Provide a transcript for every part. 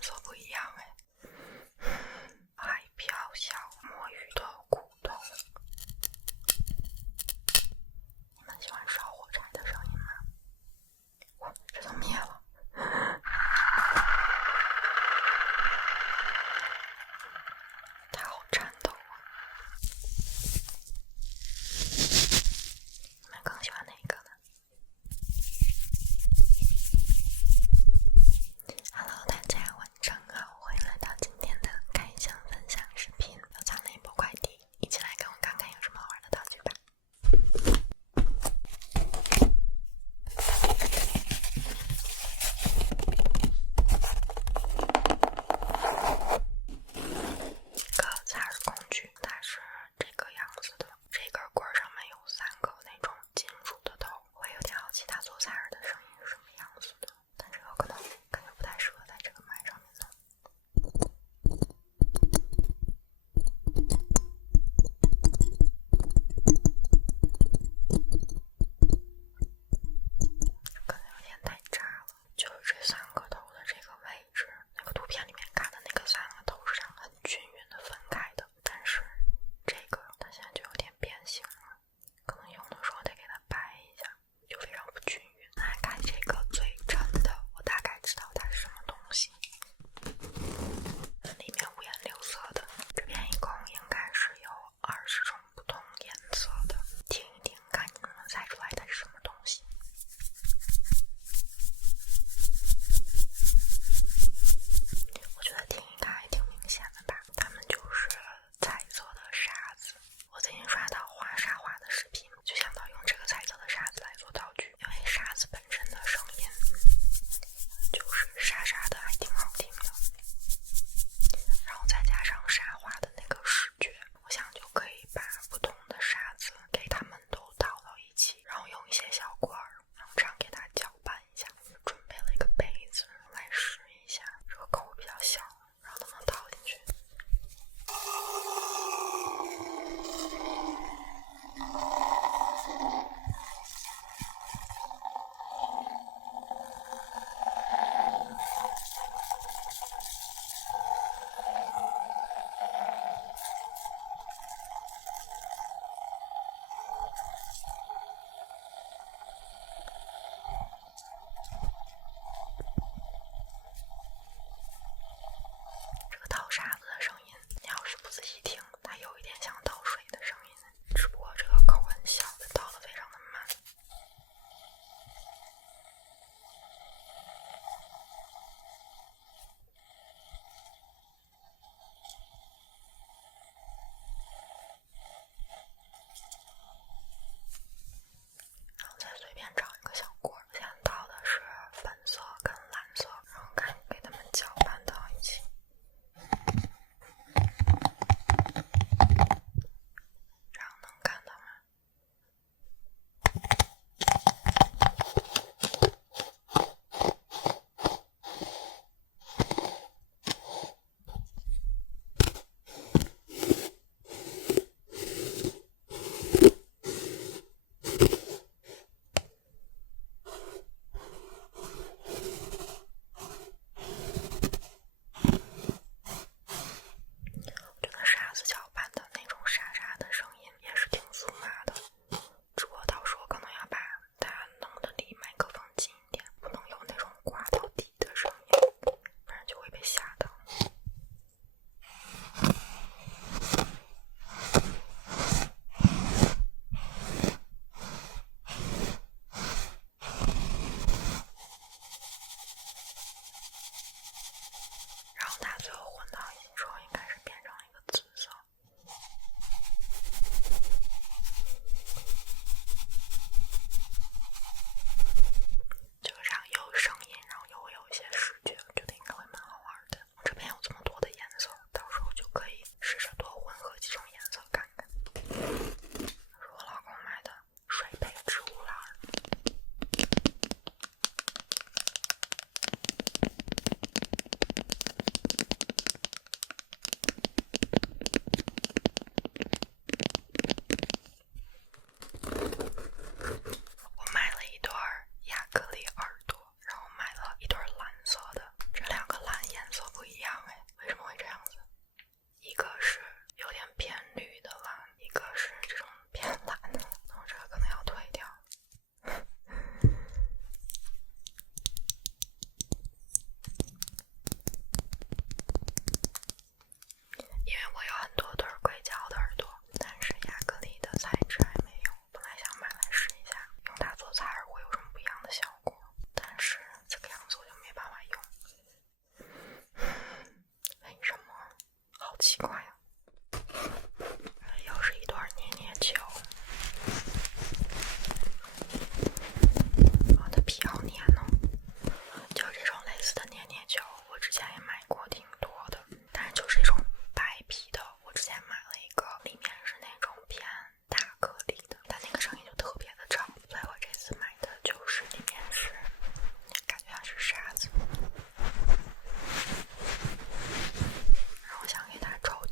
色不一样哎。海飘小摸鱼的骨头。你们喜欢烧火柴的声音吗？哇，这都灭了。它好颤抖啊。你们更喜欢哪个呢？ Hello， 大家晚上好，欢迎来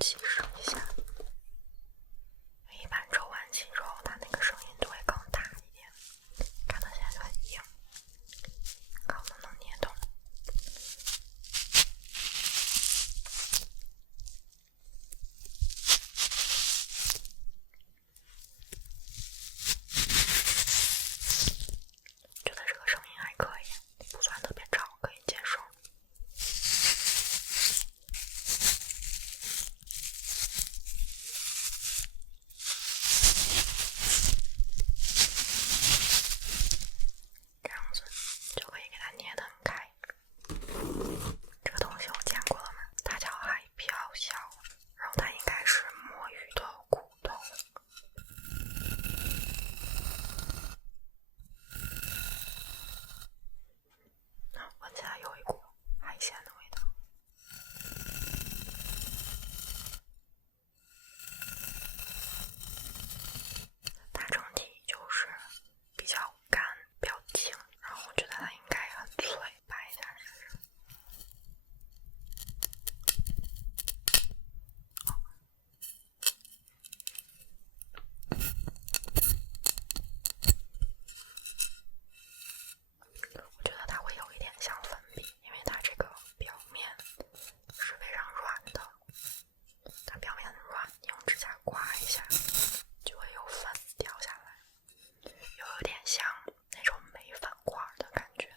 器试一下。一般抽完气之后，它那个声音就会更大一点。看它现在就很硬，看我能不能捏动。觉得这个声音还可以，不算特别吵，可以接受。这样子就可以给它捏得很开。这个东西我见过了吗？它叫海飘小，然后它应该是摸鱼的骨头。闻起来有一股海鲜的味道。它整体就是比较干，比较轻，然后我觉得它应该很脆，掰一下试试。我觉得它会有一点像粉笔，因为它这个表面是非常软的，它表面很软，你用指甲刮一下就会有粉掉下来，有点像那种镁粉块的感觉。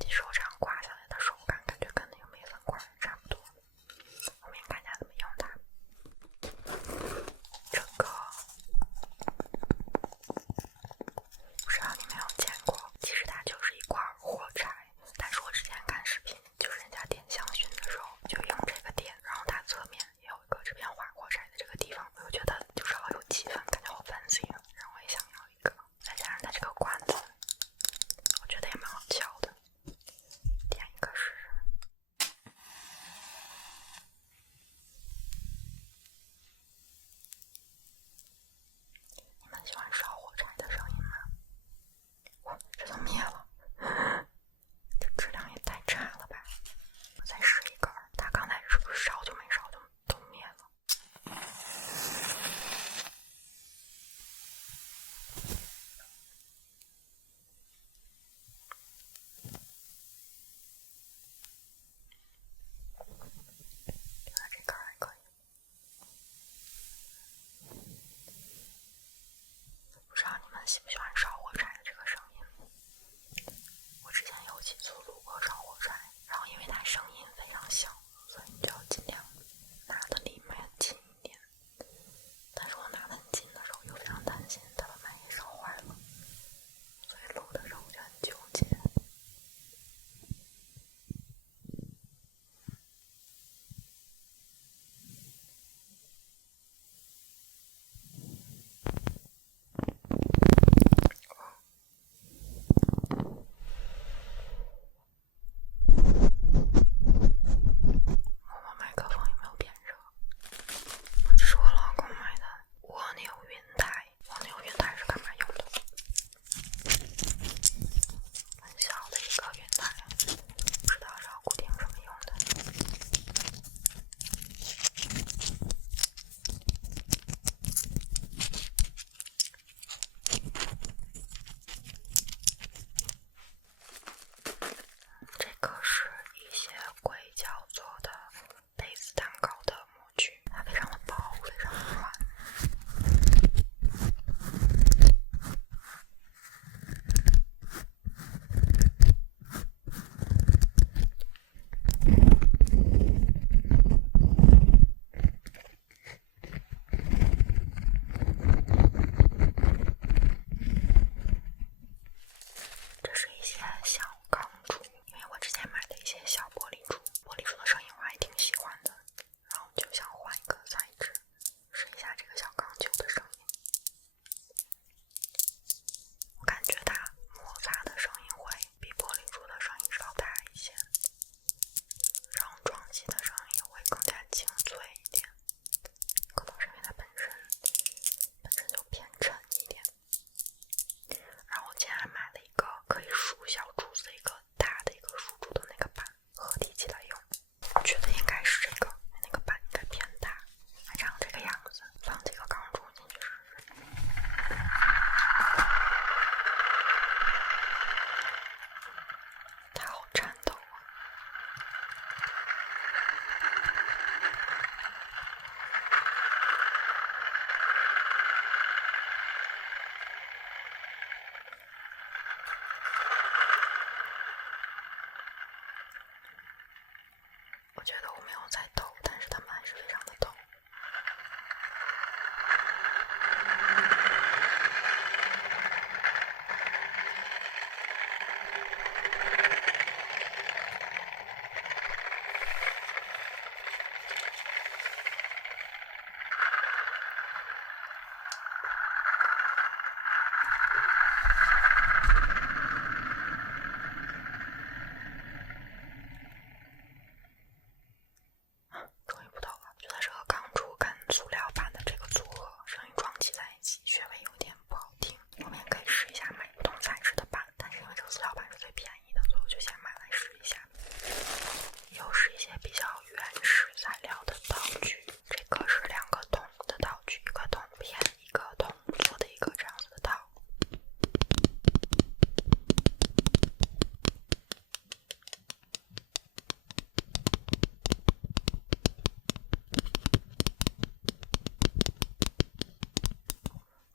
其实我这样刮下来的手感，感觉跟那个镁粉块差不多。后面看一下怎么用它。这个不知道你们有见过，其实它就是一块火柴，但是我之前看视频，就是人家点香薰的时候就用这个点，然后它侧面也有一个这边划火柴的这个地方，我就觉得就是好有气氛，感觉好 fancy 啊，然后我也想要一个。再加上它这个管子，我觉得也蛮好敲的，点一个试试。你们喜欢烧火柴的声音吗？哇，这都灭了，这质量也太差了吧！我再试一根，它刚才是不是烧就没烧就都灭了？觉得这根还可以。不知道你们喜不喜欢烧火柴的这个声音？我之前有几次路过烧火柴，然后因为它声音非常小，所以你就要尽量拿的离麦近一点。但是我拿得很近的时候又非常担心它把麦给烧坏了，所以录的时候我就很纠结。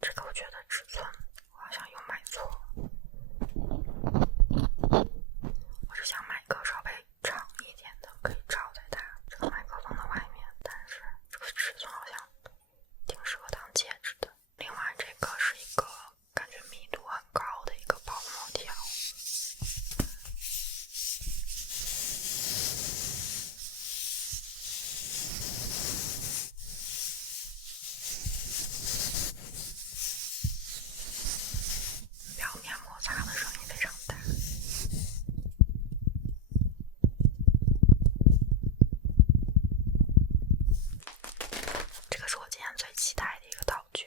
这个我觉得尺寸我好像有买错，我是想买个稍微长一点的，可以罩在它这个麦克风的外面，但是这个尺寸好像挺适合当戒指的。另外这个是一个感觉密度很高的一个薄膜条，表面摩擦的声音非常大。这个是我今天最期待的一个道具。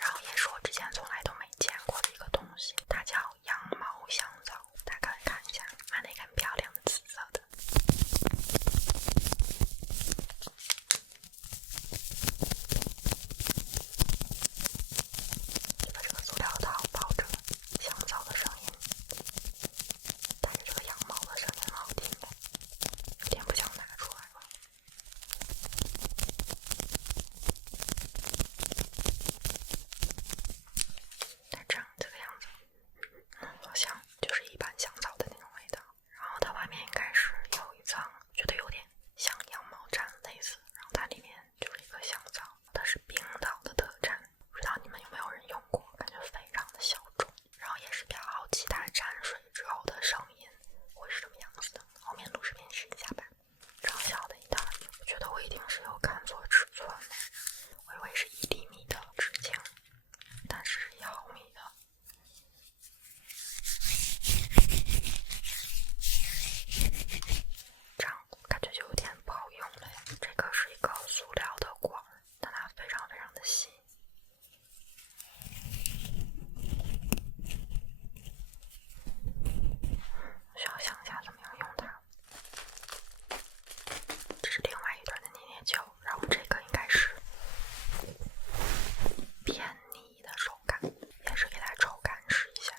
然后也是我之前从来都没见过的一个东西，它叫羊毛香皂，大家可以看一下，买了一个很漂亮的紫色的。就把这个塑料套包着，香皂的声音带着这个羊毛的声音很好听的，有点不想拿出来了。它长这个样子，好像就是一般香皂的那种味道。然后它外面应该是有一层，觉得有点像羊毛毡类似，然后它里面就是一个香皂，它是冰岛的特产，不知道你们有没有人用过，感觉非常的小众。然后也是比较好奇它沾水之后的声音会是什么样子的，后面录视频试一下吧。超小的一袋，我觉得我一定是有看错尺寸的，我以为是1厘米的直径，但是1毫米的。这样感觉就有点不好用了。这个是一个塑料的管，但它非常非常的细。需要想一下怎么样用它。这是另外一段的捏捏球，然后这个应该是偏泥的手感，也是给它抽干试一下。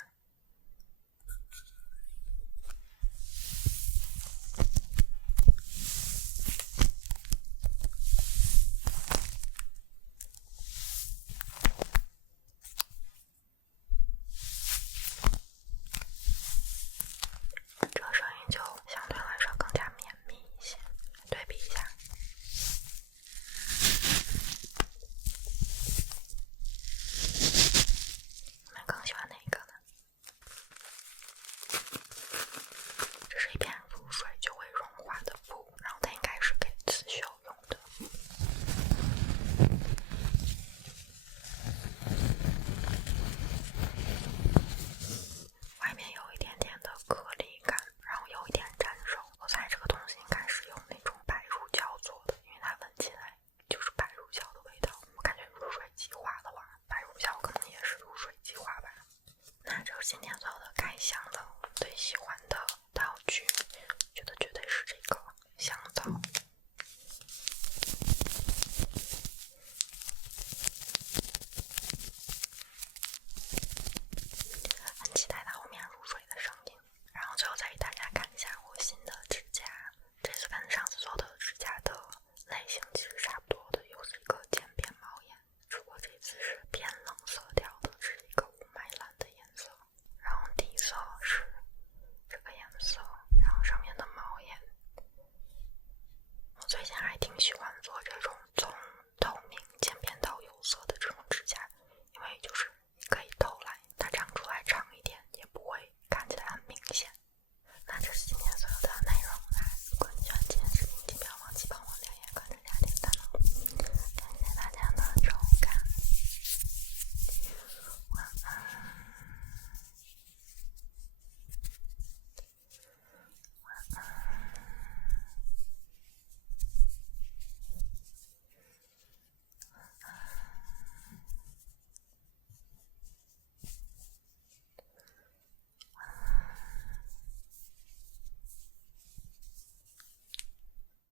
这个声音就相对来说更加绵密一些，对比一下。你们更喜欢哪一个呢？这是一片入水就会融化的布，然后它应该是给刺绣用的。外面有一点点的颗粒感，然后有一点粘手。我猜这个东西应该是用那种白乳胶做的，因为它闻起来就是白乳胶的味道。我感觉入水即化的话，白乳胶可能也是入水即化吧。那这是今天所有的开箱的我最喜欢的道具，觉得绝对是这个香皂。很期待它后面入水的声音。然后最后再给大家看一下我新的指甲，这次跟上次做的指甲的类型其实